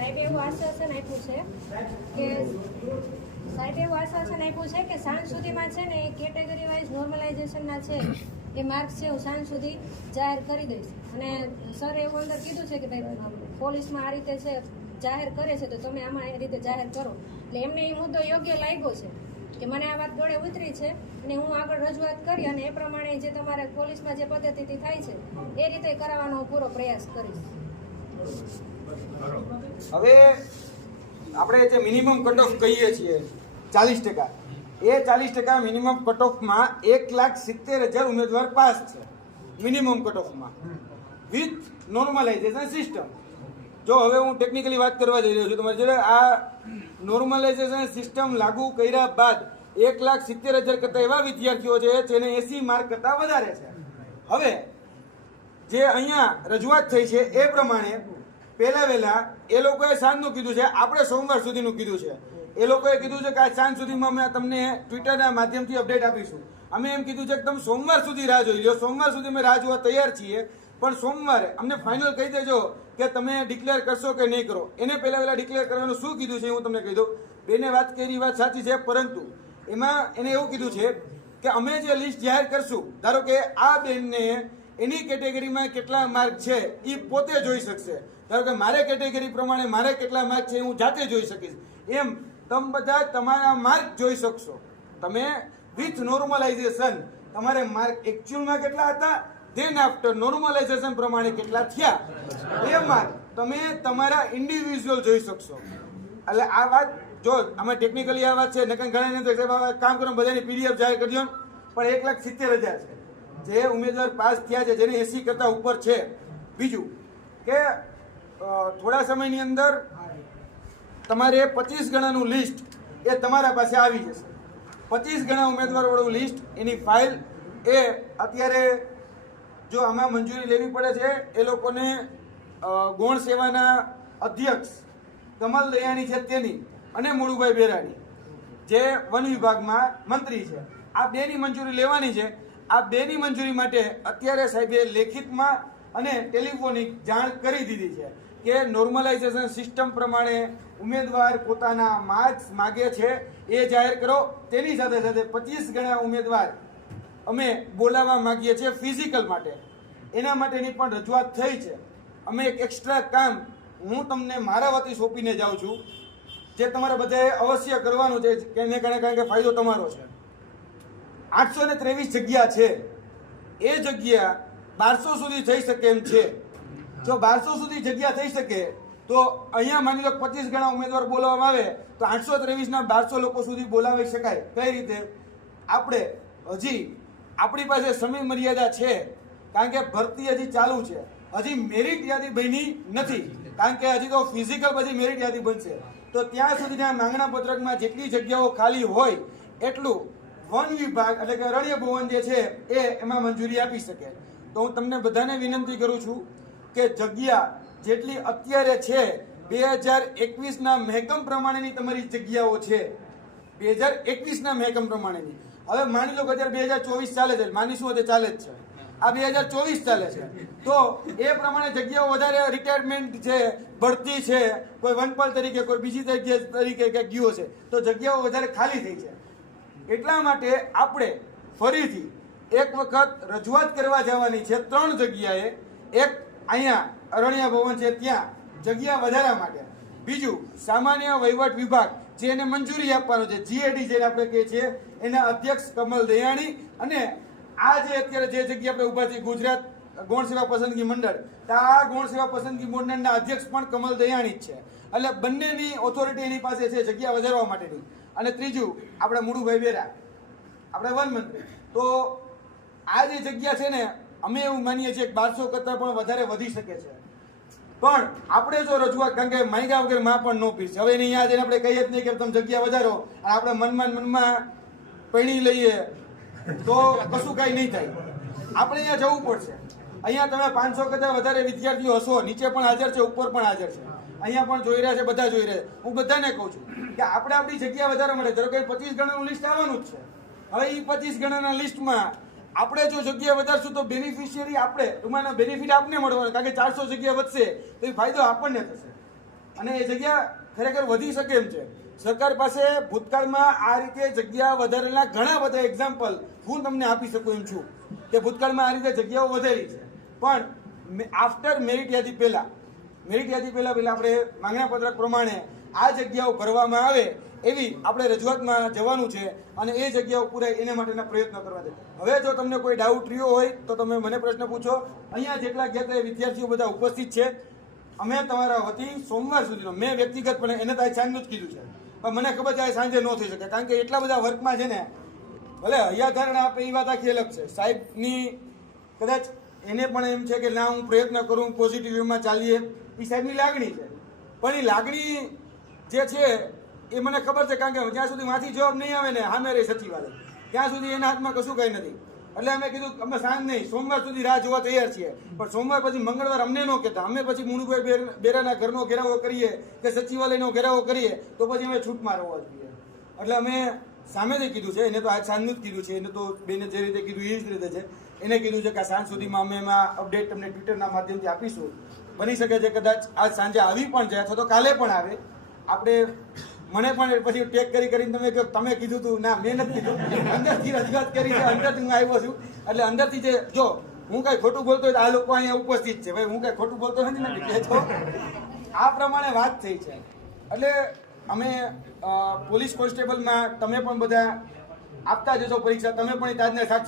સાહેબે એવું આશ્વાસન આપ્યું છે કે સાહેબે એવું આશ્વાસન આપ્યું છે કે સાંજ સુધીમાં છે ને એ કેટેગરી વાઇઝ નોર્મલાઇઝેશનના છે એ માર્ક્સ છે હું સાંજ સુધી જાહેર કરી દઈશ અને સર એવું અંદર કીધું છે કે ભાઈ પોલીસમાં આ રીતે છે જાહેર કરે છે તો તમે આમાં એ રીતે જાહેર કરો એટલે એમને એ મુદ્દો યોગ્ય લાગ્યો છે કે મને આ વાત ગળે ઉતરી છે અને હું આગળ રજૂઆત કરી અને એ પ્રમાણે જે તમારે પોલીસમાં જે પદ્ધતિથી થાય છે એ રીતે કરાવવાનો પૂરો પ્રયાસ કરીશ હવે આપણે જે મિનિમમ કટ ઓફ કહીએ છીએ ચાલીસ ટકા એ ચાલીસ ટકા મિનિમમ કટ ઓફમાં એક લાખ સિત્તેર હજાર ઉમેદવાર પાસ છે મિનિમમ કટ ઓફમાં વિથ નોર્મલાઇઝેશન સિસ્ટમ જો હવે હું ટેકનિકલી વાત કરવા જઈ રહ્યો છું તમારી જોડે આ નોર્મલાઇઝેશન સિસ્ટમ લાગુ કર્યા બાદ એક લાખ સિત્તેર હજાર કરતાં એવા વિદ્યાર્થીઓ છે જેને એસી માર્ક કરતાં વધારે છે હવે જે અહીંયા રજૂઆત થઈ છે એ પ્રમાણે પહેલા વહેલા એ લોકોએ સાંજનું કીધું છે આપણે સોમવાર સુધીનું કીધું છે એ લોકોએ કીધું છે કે આજ સાંજ સુધીમાં અમે તમને ટ્વિટરના માધ્યમથી અપડેટ આપીશું અમે એમ કીધું છે કે તમે સોમવાર સુધી રાહ જોઈ લો સોમવાર સુધી અમે રાહ જોવા તૈયાર છીએ પણ સોમવારે અમને ફાઇનલ કહી દેજો કે તમે ડિક્લેર કરશો કે નહીં કરો એને પહેલાં પહેલાં ડિક્લેર કરવાનું શું કીધું છે હું તમને કહી દઉં બેને વાત કરી વાત સાચી છે પરંતુ એમાં એને એવું કીધું છે કે અમે જે લિસ્ટ જાહેર કરશું ધારો કે આ બેનને એની કેટેગરીમાં કેટલા માર્ક છે એ પોતે જોઈ શકશે ધારો કે મારે કેટેગરી પ્રમાણે મારે કેટલા માર્ક છે હું જાતે જોઈ શકીશ એમ તમે બધા તમારા માર્ક જોઈ શકશો તમે વિથ નોર્મલાઇઝેશન તમારે માર્ક એકચ્યુઅલમાં કેટલા હતા ધેન આફ્ટર નોર્મલાઇઝેશન પ્રમાણે કેટલા થયા એ માર્ક તમે તમારા ઇન્ડિવિજ્યુઅલ જોઈ શકશો એટલે આ વાત જો અમે ટેકનિકલી આ વાત છે નકર ગણાય નથી કામ કરો બધાની પીડીએફ જાહેર કરજો પણ એક લાખ સિત્તેર હજાર છે જે ઉમેદવાર પાસ થયા છે જેને એસી કરતાં ઉપર છે બીજું કે થોડા સમયની અંદર તમારે પચીસ ગણાનું લિસ્ટ એ તમારા પાસે આવી જશે પચીસ ગણા ઉમેદવારવાળું લિસ્ટ એની ફાઇલ એ અત્યારે જો આમાં મંજૂરી લેવી પડે છે એ લોકોને ગૌણ સેવાના અધ્યક્ષ કમલ દયાણી છે તેની અને મોડુભાઈ બેરાણી જે વન વિભાગમાં મંત્રી છે આ બેની મંજૂરી લેવાની છે આ બેની મંજૂરી માટે અત્યારે સાહેબે લેખિતમાં અને ટેલિફોનિક જાણ કરી દીધી છે કે નોર્મલાઇઝેશન સિસ્ટમ પ્રમાણે ઉમેદવાર પોતાના માર્ક્સ માગે છે એ જાહેર કરો તેની સાથે સાથે પચીસ ગણા ઉમેદવાર અમે બોલાવવા માગીએ છીએ ફિઝિકલ માટે એના માટેની પણ રજૂઆત થઈ છે અમે એક એક્સ્ટ્રા કામ હું તમને મારા વતી સોંપીને જાઉં છું જે તમારે બધાએ અવશ્ય કરવાનું છે એને કારણે કારણ કે ફાયદો તમારો છે આઠસો ને ત્રેવીસ જગ્યા છે એ જગ્યા બારસો સુધી થઈ શકે એમ છે જો બારસો સુધી જગ્યા થઈ શકે તો અહીંયા માની લો પચીસ ગણા ઉમેદવાર બોલાવવામાં આવે તો આઠસો ત્રેવીસના બારસો લોકો સુધી બોલાવી શકાય કઈ રીતે આપણે હજી આપણી પાસે સમય મર્યાદા છે કારણ કે ભરતી હજી ચાલુ છે હજી મેરિટ યાદી બની નથી કારણ કે હજી તો ફિઝિકલ પછી મેરિટ યાદી બનશે તો ત્યાં સુધીના માંગણા પત્રકમાં જેટલી જગ્યાઓ ખાલી હોય એટલું વન વિભાગ એટલે કે અરણ્ય ભવન જે છે એ એમાં મંજૂરી આપી શકે તો હું તમને બધાને વિનંતી કરું છું કે જગ્યા જેટલી અત્યારે છે બે હજાર એકવીસના મહેકમ પ્રમાણેની તમારી જગ્યાઓ છે બે હજાર એકવીસના મહેકમ પ્રમાણેની હવે માની લો કે અત્યારે બે હજાર ચોવીસ ચાલે છે માનીશું તે ચાલે જ છે આ બે હજાર ચોવીસ ચાલે છે તો એ પ્રમાણે જગ્યાઓ વધારે રિટાયરમેન્ટ છે ભરતી છે કોઈ વનપલ તરીકે કોઈ બીજી જગ્યા તરીકે કે ગયો છે તો જગ્યાઓ વધારે ખાલી થઈ છે એટલા માટે આપણે ફરીથી એક વખત રજૂઆત કરવા જવાની છે ત્રણ જગ્યાએ એક અહીંયા અરણ્ય ભવન છે ત્યાં જગ્યા વધારા માટે બીજું સામાન્ય વહીવટ વિભાગ જે એને મંજૂરી આપવાનો છે જીએડી જેને આપણે કહીએ છીએ એના અધ્યક્ષ કમલ દયાણી અને આ જે અત્યારે જે જગ્યા આપણે ઊભા છે ગુજરાત ગૌણ સેવા પસંદગી મંડળ તો આ ગૌણ સેવા પસંદગી મંડળના અધ્યક્ષ પણ કમલ દયાણી જ છે એટલે બંનેની ઓથોરિટી એની પાસે છે જગ્યા વધારવા માટેની અને ત્રીજું આપણે મુળુભાઈ વેરા આપણે વન મંત્રી તો આ જે જગ્યા છે ને અમે એવું માનીએ છીએ કે બારસો કરતાં પણ વધારે વધી શકે છે પણ આપણે જો રજૂઆત કારણ કે માંગ્યા વગર માં પણ નો પીરશે હવે એની યાદ એને આપણે કહીએ જ નહીં કે તમે જગ્યા વધારો આપણે મનમાં મનમાં પૈણી લઈએ તો કશું કાંઈ નહીં થાય આપણે અહીંયા જવું પડશે અહીંયા તમે પાંચસો કરતાં વધારે વિદ્યાર્થીઓ હશો નીચે પણ હાજર છે ઉપર પણ હાજર છે અહીંયા પણ જોઈ રહ્યા છે બધા જોઈ રહ્યા છે હું બધાને કહું છું કે આપણે આપણી જગ્યા વધારે મળે ધારો કે પચીસ ગણાનું લિસ્ટ આવવાનું જ છે હવે એ પચીસ ગણાના લિસ્ટમાં આપણે જો જગ્યા વધારશું તો બેનિફિશિયરી આપણે એમાંના બેનિફિટ આપને મળવાનો કારણ કે ચારસો જગ્યા વધશે તો એ ફાયદો આપણને થશે અને એ જગ્યા ખરેખર વધી શકે એમ છે સરકાર પાસે ભૂતકાળમાં આ રીતે જગ્યા વધારેલા ઘણા બધા એક્ઝામ્પલ હું તમને આપી શકું એમ છું કે ભૂતકાળમાં આ રીતે જગ્યાઓ વધારી છે પણ આફ્ટર મેરિટ યાદી પહેલાં મેરિટ યાદી પહેલાં પહેલાં આપણે માંગણા પત્રક પ્રમાણે આ જગ્યાઓ ભરવામાં આવે એવી આપણે રજૂઆતમાં જવાનું છે અને એ જગ્યાઓ પૂરાય એના માટેના પ્રયત્નો કરવા દે હવે જો તમને કોઈ ડાઉટ રહ્યો હોય તો તમે મને પ્રશ્ન પૂછો અહીંયા જેટલા ગયા વિદ્યાર્થીઓ બધા ઉપસ્થિત છે અમે તમારા વતી સોમવાર સુધીનો મેં વ્યક્તિગત પણ એને તો સાંજનું જ કીધું છે પણ મને ખબર છે આ સાંજે ન થઈ શકે કારણ કે એટલા બધા વર્કમાં છે ને ભલે હૈયાધારણ આપે એ વાત આખી અલગ છે સાહેબની કદાચ એને પણ એમ છે કે ના હું પ્રયત્ન કરું પોઝિટિવમાં ચાલીએ એ સાહેબની લાગણી છે પણ એ લાગણી જે છે એ મને ખબર છે કારણ કે જ્યાં સુધી માથી જવાબ નહીં આવે ને સામે રહી સચિવાલય ત્યાં સુધી એના હાથમાં કશું કંઈ નથી એટલે અમે કીધું અમે સાંજ નહીં સોમવાર સુધી રાહ જોવા તૈયાર છીએ પણ સોમવાર પછી મંગળવાર અમને ન કહેતા અમે પછી મુણુભાઈ બેરાના ઘરનો ઘેરાવો કરીએ કે સચિવાલયનો ઘેરાવો કરીએ તો પછી અમે છૂટમાં રહેવા જોઈએ એટલે અમે સામે જે કીધું છે એને તો આજ સાંજનું જ કીધું છે એને તો બેને જે રીતે કીધું એ જ રીતે છે એને કીધું છે કે સાંજ સુધીમાં અમે એમાં અપડેટ તમને ટ્વિટરના માધ્યમથી આપીશું બની શકે છે કદાચ આજ સાંજે આવી પણ જાય અથવા તો કાલે પણ આવે આપણે મને પણ પછી ટેક કરી કરીને તમે કહો તમે કીધું તું ના મેં નથી કીધું અંદરથી રજૂઆત કરી છે અંદરથી હું આવ્યો છું એટલે અંદરથી જે જો હું કાંઈ ખોટું બોલતો હોય તો આ લોકો અહીંયા ઉપસ્થિત છે ભાઈ હું કાંઈ ખોટું બોલતો નથી નથી કહેતો આ પ્રમાણે વાત થઈ છે એટલે અમે પોલીસ કોન્સ્ટેબલમાં તમે પણ બધા આપતા જશો પરીક્ષા તમે પણ તાજના સાક્ષી